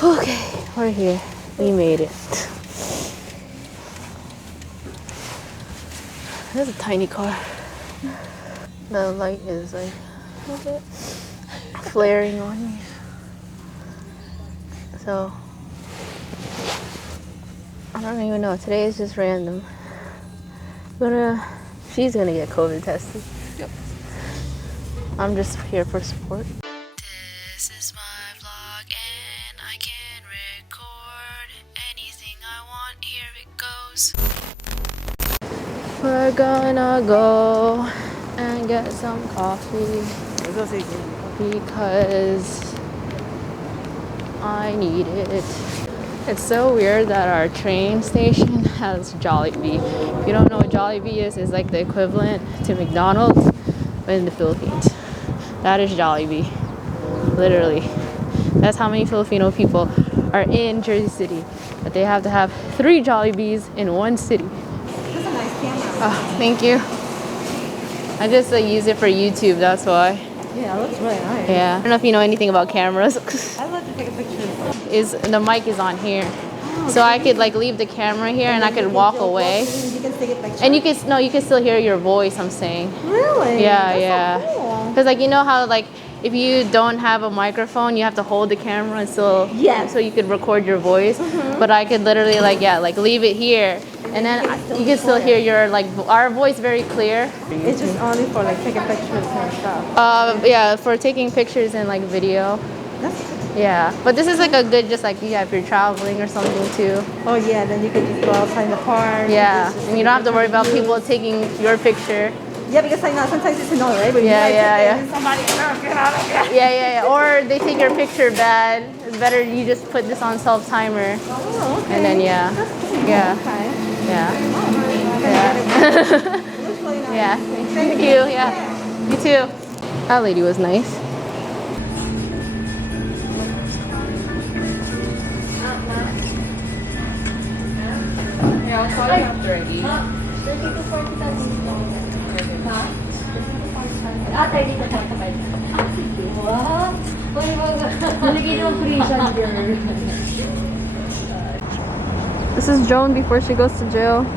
Okay, we're here. We made it. There's a tiny car. The light is like flaring on me. So I don't even know. Today is just random. She's gonna get COVID tested. Yep. I'm just here for support. This is my vlog and I can record anything I want. Here it goes. We're gonna go and get some coffee because I need it. It's so weird that our train station has Jollibee. If you don't know what Jollibee is, it's like the equivalent to McDonald's but in the Philippines. That is Jollibee. Literally. That's how many Filipino people are in Jersey City. But they have to have 3 Jollibees in one city. That's a nice camera. Oh, thank you. I just use it for YouTube, that's why. Yeah, it looks really nice. Yeah. I don't know if you know anything about cameras. I'd love to take a picture. The mic is on here. So I could like leave the camera here and I could walk away. You can take a picture. And you can still hear your voice, I'm saying. Really? Yeah, That's yeah. So cool. Because like you know how like if you don't have a microphone, you have to hold the camera and still so you could record your voice. But I could literally like leave it here and then you can still hear your like our voice very clear. It's just only for like taking pictures and stuff. Yeah, for taking pictures and like video. That's Yeah, but this is like a good just like if you're traveling or something too. Oh yeah, then you can just go outside in the park. Yeah, and you don't have to worry about people taking your picture. Yeah, because I know sometimes it's annoying, right? But Yeah. Somebody, get out of here. Yeah. Or they take your picture bad. It's better you just put this on self timer. Oh, okay. And then yeah. Okay. Yeah. It looks really nice. Yeah. Thank you. Yeah. You too. That lady was nice. Yeah, I'll call you after I eat. 30 to 40,000. Ha? 30 to 40,000. Ah, sige. Wow. Nalagay naman free siya, girl. This is Joan before she goes to jail.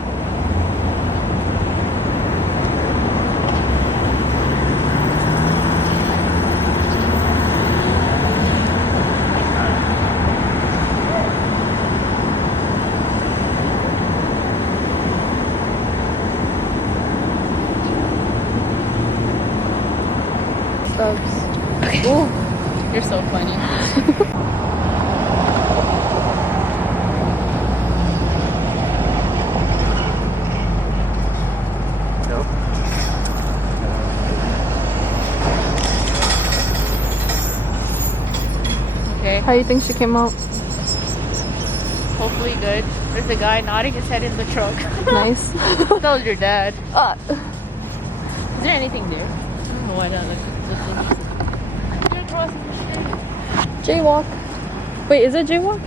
Okay. Ooh, you're so funny. Okay. How do you think she came out? Hopefully good. There's a guy nodding his head in the truck. Nice. That was your dad. Is there anything there? I don't know why not. Jaywalk. Wait, is it jaywalk?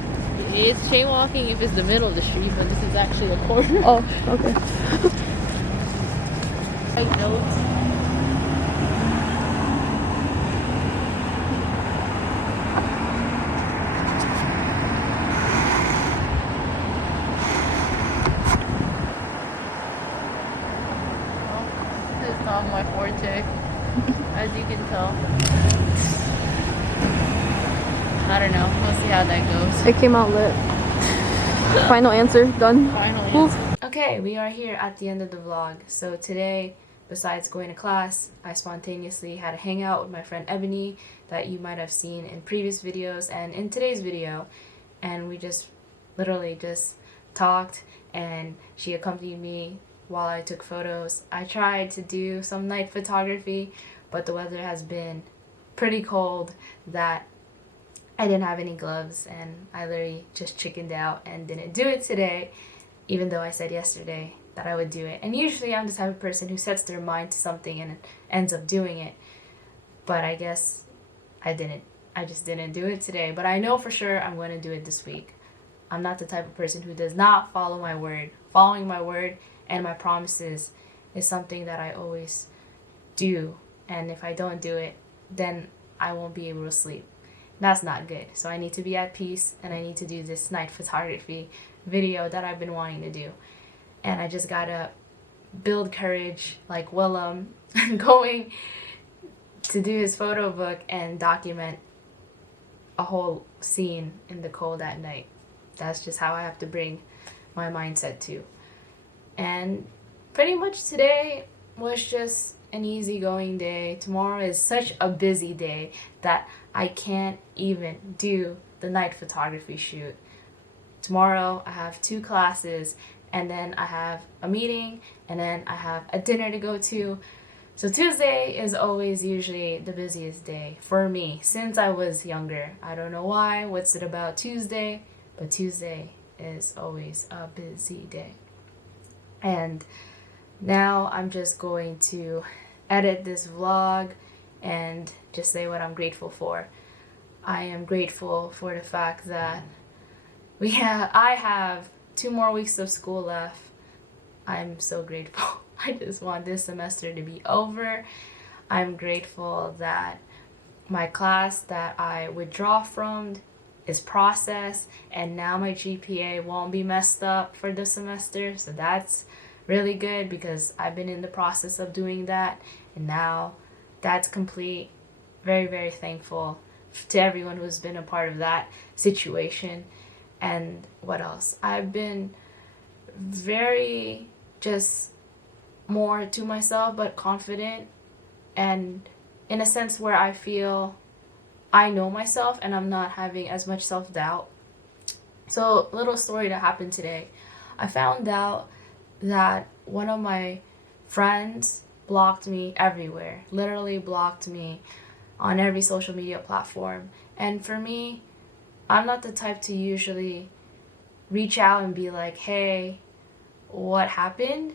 It's jaywalking if it's the middle of the street, but this is actually a corner. Oh, okay. White notes. Well, this is not my forte, as you can tell. I don't know. We'll see how that goes. It came out lit. Final answer. Done. Final answer. Okay, we are here at the end of the vlog. So today, besides going to class, I spontaneously had a hangout with my friend Ebony that you might have seen in previous videos and in today's video. And we just literally just talked and she accompanied me while I took photos. I tried to do some night photography, but the weather has been pretty cold that I didn't have any gloves and I literally just chickened out and didn't do it today, even though I said yesterday that I would do it. And usually I'm the type of person who sets their mind to something and ends up doing it. But I guess I didn't. I just didn't do it today. But I know for sure I'm going to do it this week. I'm not the type of person who does not follow my word. Following my word and my promises is something that I always do. And if I don't do it, then I won't be able to sleep. That's not good. So I need to be at peace, and I need to do this night photography video that I've been wanting to do. And I just gotta build courage like Willem going to do his photo book and document a whole scene in the cold at night. That's just how I have to bring my mindset to. And pretty much today was just an easygoing day. Tomorrow is such a busy day that I can't even do the night photography shoot. Tomorrow I have 2 classes, and then I have a meeting, and then I have a dinner to go to. So Tuesday is always usually the busiest day for me since I was younger. I don't know why, what's it about Tuesday, but Tuesday is always a busy day. And now I'm just going to edit this vlog and just say what I'm grateful for. I am grateful for the fact that I have 2 more weeks of school left. I'm so grateful. I just want this semester to be over. I'm grateful that my class that I withdraw from is processed, and now my GPA won't be messed up for the semester. So that's really good because I've been in the process of doing that, and now that's complete. Very, very thankful to everyone who's been a part of that situation. And what else? I've been very just more to myself but confident, and in a sense where I feel I know myself and I'm not having as much self-doubt. So, little story that happened today. I found out that one of my friends blocked me everywhere, literally blocked me on every social media platform. And for me, I'm not the type to usually reach out and be like, hey, what happened?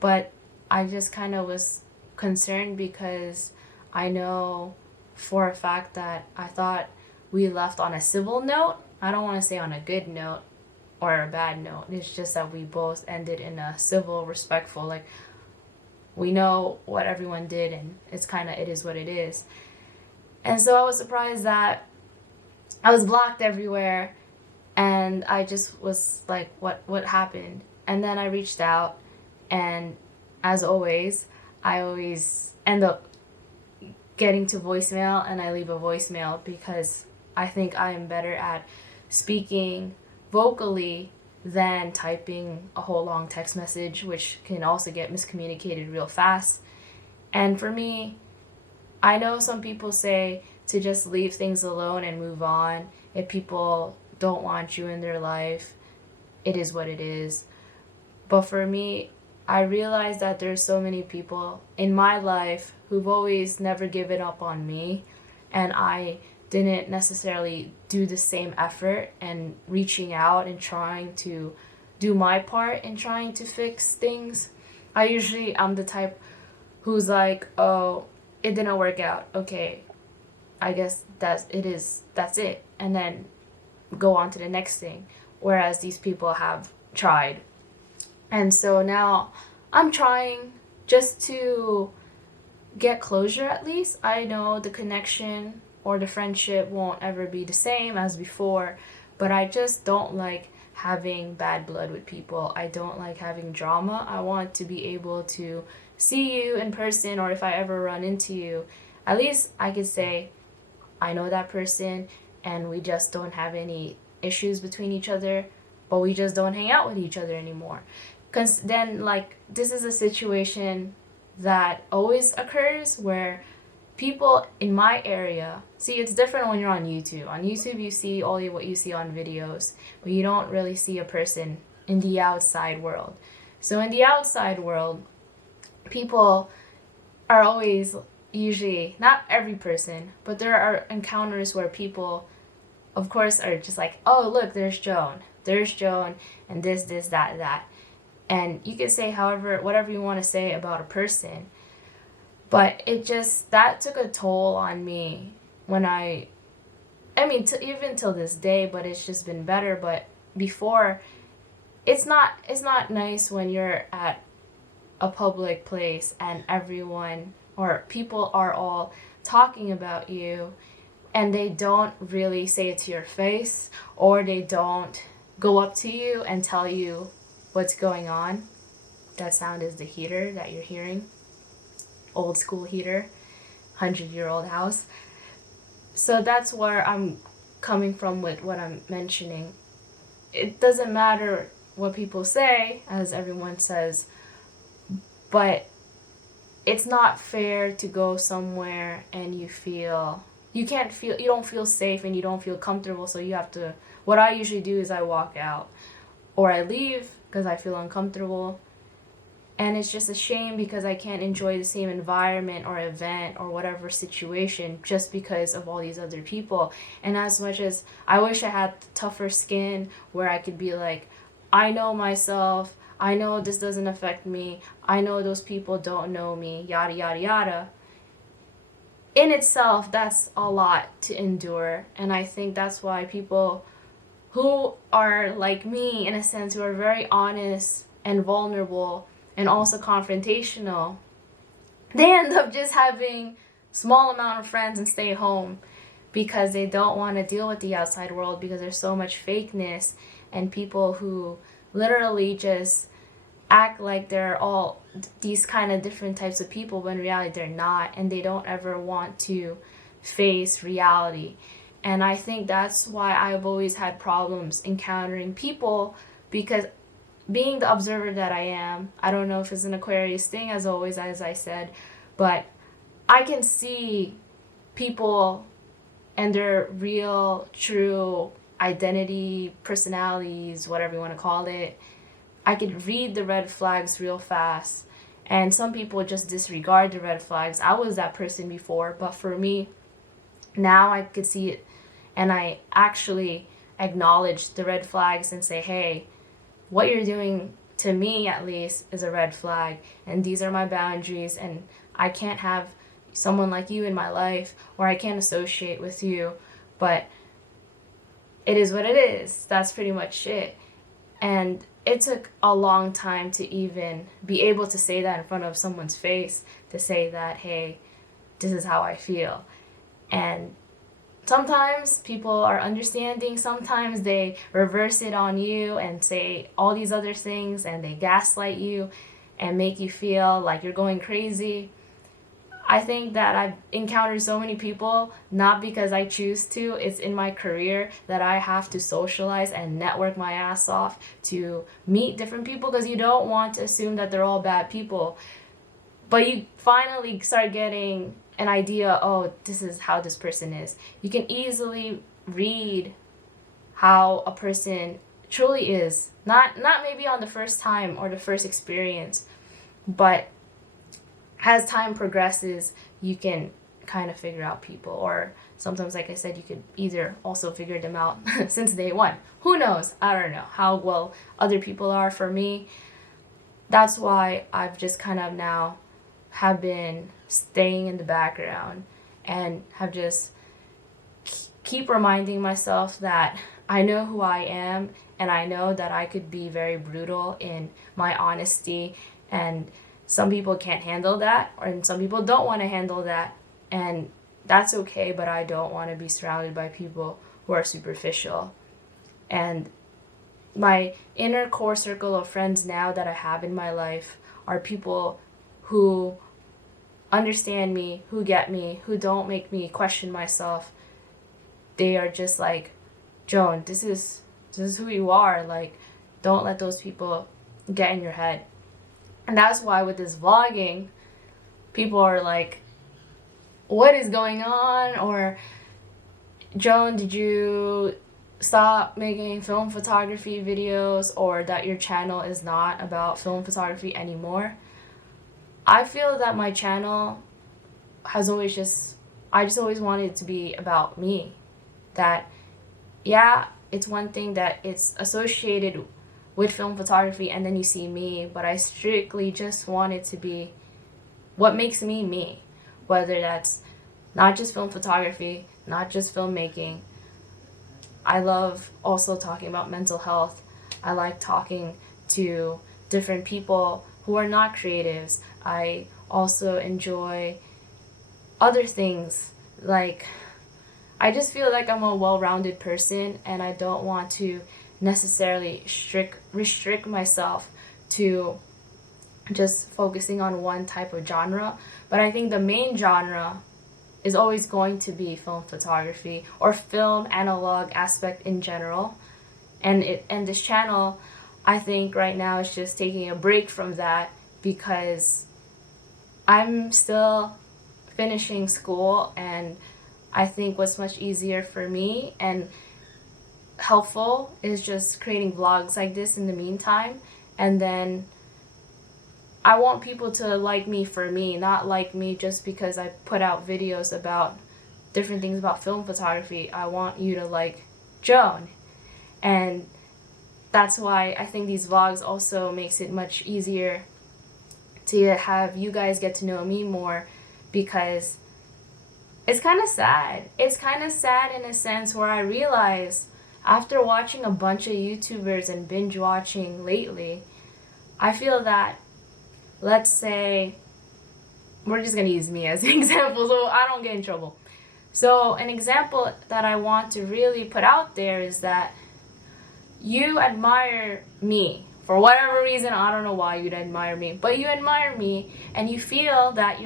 But I just kind of was concerned because I know for a fact that I thought we left on a civil note. I don't want to say on a good note or a bad note. It's just that we both ended in a civil, respectful, like we know what everyone did, and it is what it is. And so I was surprised that I was blocked everywhere, and I just was like, what happened? And then I reached out, and as always, I always end up getting to voicemail, and I leave a voicemail because I think I am better at speaking vocally than typing a whole long text message, which can also get miscommunicated real fast. And for me, I know some people say to just leave things alone and move on. If people don't want you in their life, it is what it is. But for me, I realized that there's so many people in my life who've always never given up on me, and I didn't necessarily do the same effort and reaching out and trying to do my part in trying to fix things. I'm the type who's like, oh, it didn't work out. Okay, I guess that's it. And then go on to the next thing. Whereas these people have tried. And so now I'm trying just to get closure at least. I know the connection or the friendship won't ever be the same as before, but I just don't like having bad blood with people. I don't like having drama. I want to be able to see you in person, or if I ever run into you, at least I could say I know that person and we just don't have any issues between each other, but we just don't hang out with each other anymore. Because then, like, this is a situation that always occurs where people in my area, see, it's different when you're on YouTube. On YouTube, you see only what you see on videos, but you don't really see a person in the outside world. So in the outside world, people are always, usually, not every person, but there are encounters where people, of course, are just like, oh, look, there's Joan, and this, that. And you can say whatever you want to say about a person. But that took a toll on me when even till this day, but it's just been better. But before, it's not nice when you're at a public place and everyone or people are all talking about you, and they don't really say it to your face, or they don't go up to you and tell you what's going on. That sound is the heater that you're hearing. Old school heater, 100-year-old house. So that's where I'm coming from with what I'm mentioning. It doesn't matter what people say, as everyone says, but it's not fair to go somewhere and you don't feel safe and you don't feel comfortable, so you have to, what I usually do is I walk out or I leave because I feel uncomfortable. And it's just a shame because I can't enjoy the same environment or event or whatever situation just because of all these other people. And as much as I wish I had tougher skin where I could be like, I know myself, I know this doesn't affect me, I know those people don't know me, yada, yada, yada. In itself, that's a lot to endure. And I think that's why people who are like me, in a sense, who are very honest and vulnerable and also confrontational, they end up just having small amount of friends and stay home because they don't want to deal with the outside world because there's so much fakeness and people who literally just act like they're all these kind of different types of people when in reality they're not, and they don't ever want to face reality. And I think that's why I've always had problems encountering people, because being the observer that I am, I don't know if it's an Aquarius thing, as always, as I said, but I can see people and their real, true identity, personalities, whatever you want to call it. I could read the red flags real fast, and some people just disregard the red flags. I was that person before, but for me, now I could see it, and I actually acknowledge the red flags and say, hey, what you're doing to me at least is a red flag, and these are my boundaries, and I can't have someone like you in my life, or I can't associate with you, but it is what it is. That's pretty much it. And it took a long time to even be able to say that in front of someone's face, to say that, hey, this is how I feel. And sometimes people are understanding, sometimes they reverse it on you and say all these other things, and they gaslight you and make you feel like you're going crazy. I think that I've encountered so many people, not because I choose to, it's in my career that I have to socialize and network my ass off to meet different people, because you don't want to assume that they're all bad people. But you finally start getting an idea, oh, this is how this person is. You can easily read how a person truly is. Not maybe on the first time or the first experience, but as time progresses, you can kind of figure out people. Or sometimes, like I said, you could either also figure them out since day one. Who knows? I don't know how well other people are. For me, that's why I've just kind of now have been staying in the background and have just keep reminding myself that I know who I am, and I know that I could be very brutal in my honesty, and some people can't handle that, and some people don't want to handle that, and that's okay, but I don't want to be surrounded by people who are superficial. And my inner core circle of friends now that I have in my life are people who understand me, who get me, who don't make me question myself. They are just like, Joan, this is who you are. Like, don't let those people get in your head. And that's why with this vlogging, people are like, what is going on? Or, Joan, did you stop making film photography videos, or that your channel is not about film photography anymore? I feel that my channel has always I just always wanted it to be about me. That, yeah, it's one thing that it's associated with film photography and then you see me, but I strictly just want it to be what makes me me. Whether that's not just film photography, not just filmmaking. I love also talking about mental health. I like talking to different people who are not creatives. I also enjoy other things, like I just feel like I'm a well-rounded person, and I don't want to necessarily restrict myself to just focusing on one type of genre. But I think the main genre is always going to be film photography or film analog aspect in general. And this channel, I think right now is just taking a break from that because I'm still finishing school, and I think what's much easier for me and helpful is just creating vlogs like this in the meantime. And then I want people to like me for me, not like me just because I put out videos about different things about film photography. I want you to like Joan. And that's why I think these vlogs also makes it much easier to have you guys get to know me more, because it's kind of sad. It's kind of sad in a sense where I realize after watching a bunch of YouTubers and binge watching lately, I feel that, let's say, we're just going to use me as an example so I don't get in trouble. So an example that I want to really put out there is that you admire me. For whatever reason, I don't know why you'd admire me, but you admire me and you feel that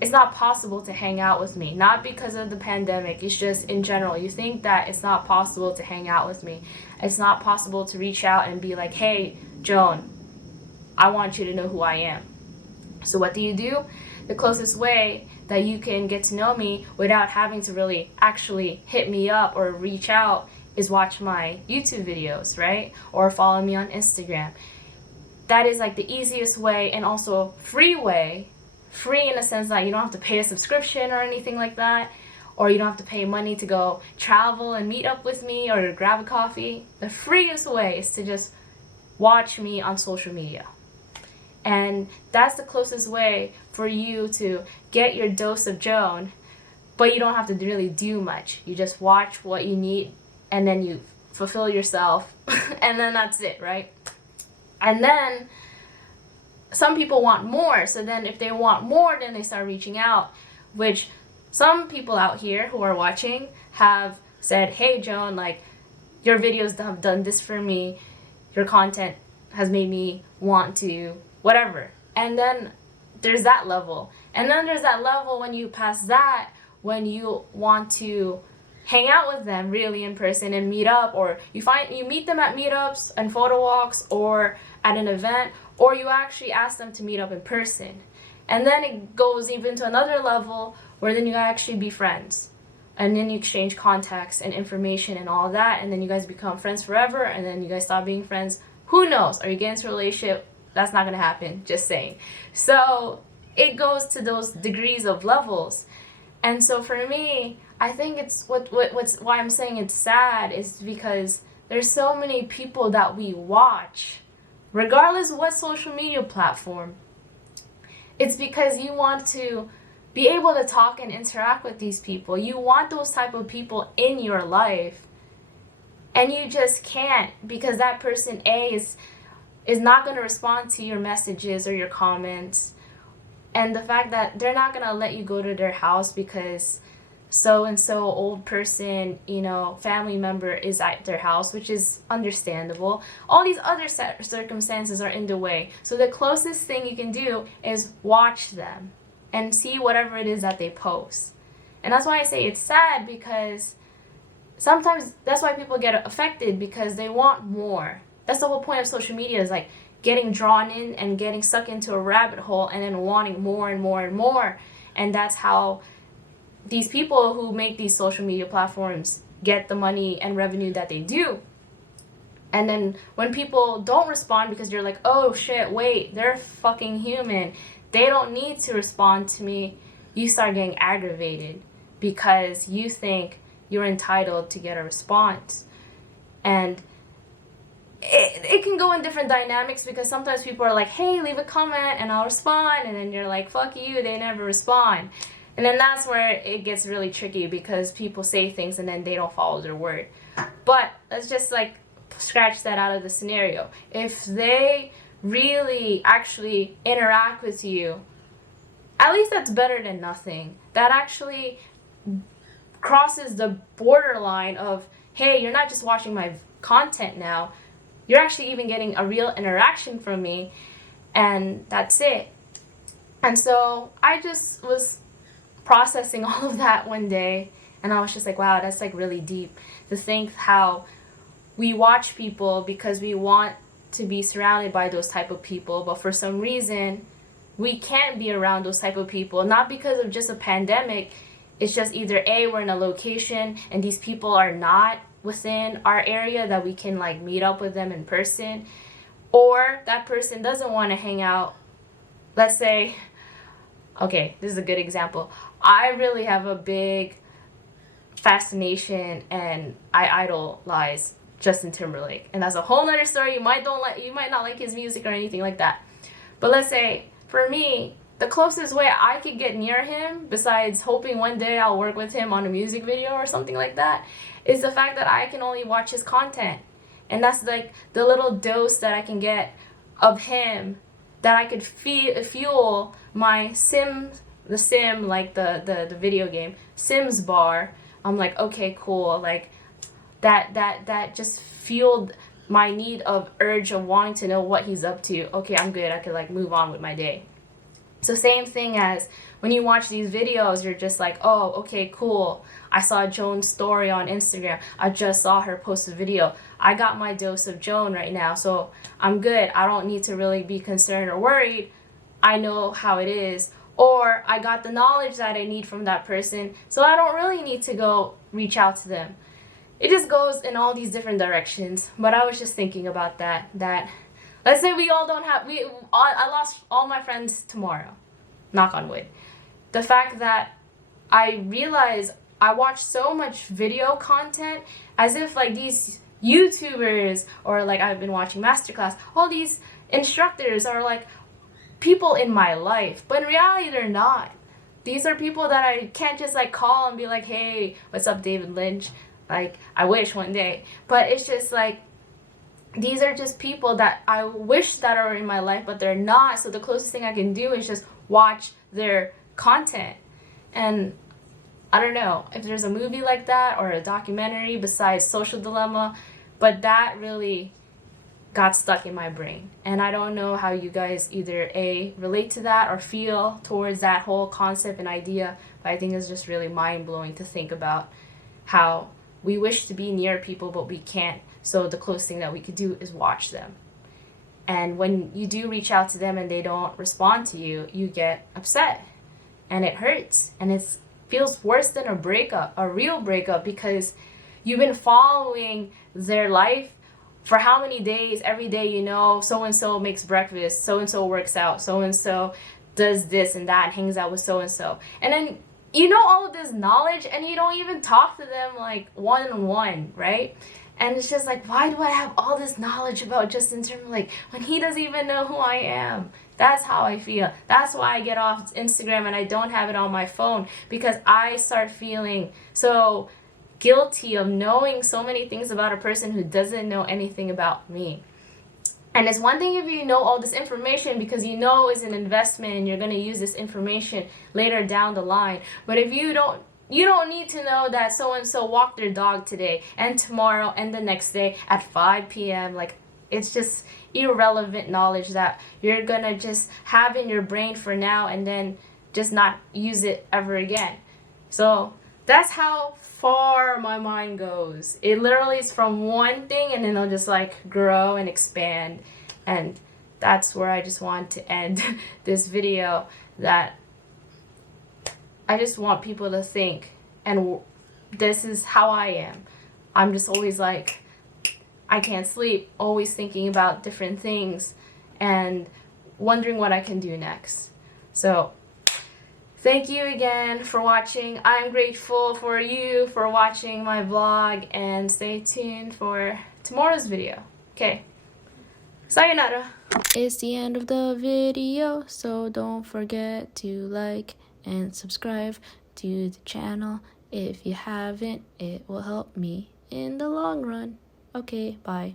it's not possible to hang out with me. Not because of the pandemic, it's just in general. You think that it's not possible to hang out with me. It's not possible to reach out and be like, hey, Joan, I want you to know who I am. So what do? The closest way that you can get to know me without having to really actually hit me up or reach out is watch my YouTube videos, right? Or follow me on Instagram. That is like the easiest way, and also free way. Free in a sense that you don't have to pay a subscription or anything like that, or you don't have to pay money to go travel and meet up with me or grab a coffee. The freest way is to just watch me on social media. And that's the closest way for you to get your dose of Joan, but you don't have to really do much. You just watch what you need, and then you fulfill yourself, and then that's it, right? And then some people want more, so then if they want more, then they start reaching out, which some people out here who are watching have said, hey Joan, like, your videos have done this for me, your content has made me want to whatever. And then there's that level, and then there's that level when you pass that, when you want to hang out with them really in person and meet up, or you meet them at meetups and photo walks or at an event, or you actually ask them to meet up in person. And then it goes even to another level where then you actually be friends, and then you exchange contacts and information and all that, and then you guys become friends forever, and then you guys stop being friends. Who knows? Or you get into a relationship. That's not gonna happen, just saying. So it goes to those degrees of levels. And so for me, I think it's why I'm saying it's sad is because there's so many people that we watch, regardless of what social media platform. It's because you want to be able to talk and interact with these people. You want those type of people in your life, and you just can't, because that person A is not going to respond to your messages or your comments. And the fact that they're not going to let you go to their house because so-and-so old person, family member is at their house, which is understandable. All these other circumstances are in the way. So the closest thing you can do is watch them and see whatever it is that they post. And that's why I say it's sad, because sometimes that's why people get affected, because they want more. That's the whole point of social media, is like getting drawn in and getting sucked into a rabbit hole and then wanting more and more and more. And that's how these people who make these social media platforms get the money and revenue that they do. And then when people don't respond because you're like, oh shit, wait, they're fucking human, they don't need to respond to me, you start getting aggravated because you think you're entitled to get a response. And it can go in different dynamics, because sometimes people are like, hey, leave a comment and I'll respond, and then you're like, fuck you, they never respond. And then that's where it gets really tricky, because people say things and then they don't follow their word. But let's just like scratch that out of the scenario. If they really actually interact with you, at least that's better than nothing. That actually crosses the borderline of, hey, you're not just watching my content now, you're actually even getting a real interaction from me, and that's it. And so I just was processing all of that one day, and I was just like, wow, that's like really deep to think how we watch people because we want to be surrounded by those type of people, but for some reason we can't be around those type of people, not because of just a pandemic. It's just either A, we're in a location and these people are not within our area that we can like meet up with them in person, or that person doesn't want to hang out. Let's say, okay, this is a good example. I really have a big fascination and I idolize Justin Timberlake, and that's a whole nother story. You might not like his music or anything like that, but let's say for me, the closest way I could get near him, besides hoping one day I'll work with him on a music video or something like that, is the fact that I can only watch his content. And that's like the little dose that I can get of him, that I could fuel my the sim, like the video game, Sims bar. I'm like, okay, cool. Like that just fueled my need of urge of wanting to know what he's up to. Okay, I'm good. I could like move on with my day. So same thing as when you watch these videos, you're just like, oh, okay, cool. I saw Joan's story on Instagram. I just saw her post a video. I got my dose of Joan right now, so I'm good. I don't need to really be concerned or worried. I know how it is. Or I got the knowledge that I need from that person, so I don't really need to go reach out to them. It just goes in all these different directions. But I was just thinking about that let's say we all don't have, I lost all my friends tomorrow, knock on wood. The fact that I realize I watch so much video content as if like these YouTubers, or like I've been watching Masterclass, all these instructors are like people in my life, but in reality they're not. These are people that I can't just like call and be like, hey, what's up, David Lynch? Like, I wish one day, but it's just like, these are just people that I wish that are in my life, but they're not. So the closest thing I can do is just watch their content. And I don't know if there's a movie like that or a documentary besides Social Dilemma, but that really got stuck in my brain. And I don't know how you guys either A, relate to that or feel towards that whole concept and idea, but I think it's just really mind-blowing to think about how we wish to be near people, but we can't. So the closest thing that we could do is watch them. And when you do reach out to them and they don't respond to you, you get upset. And it hurts. And it feels worse than a breakup, a real breakup, because you've been following their life for how many days? Every day, you know, so-and-so makes breakfast, so-and-so works out, so-and-so does this and that, and hangs out with so-and-so. And then you know all of this knowledge and you don't even talk to them like one-on-one, right? And it's just like, why do I have all this knowledge about Justin Timberlake when he doesn't even know who I am? That's how I feel. That's why I get off Instagram and I don't have it on my phone, because I start feeling so guilty of knowing so many things about a person who doesn't know anything about me. And it's one thing if you know all this information because you know it's an investment and you're going to use this information later down the line. But if you don't need to know that so-and-so walked their dog today and tomorrow and the next day at 5 p.m. Like, it's just irrelevant knowledge that you're going to just have in your brain for now and then just not use it ever again. So that's how far my mind goes. It literally is from one thing and then it'll just like grow and expand. And that's where I just want to end this video, that I just want people to think, and this is how I am. I'm just always like, I can't sleep, always thinking about different things and wondering what I can do next. So thank you again for watching. I'm grateful for you for watching my vlog, and stay tuned for tomorrow's video. Okay, sayonara. It's the end of the video, so don't forget to like and subscribe to the channel. If you haven't, it will help me in the long run. Okay, bye.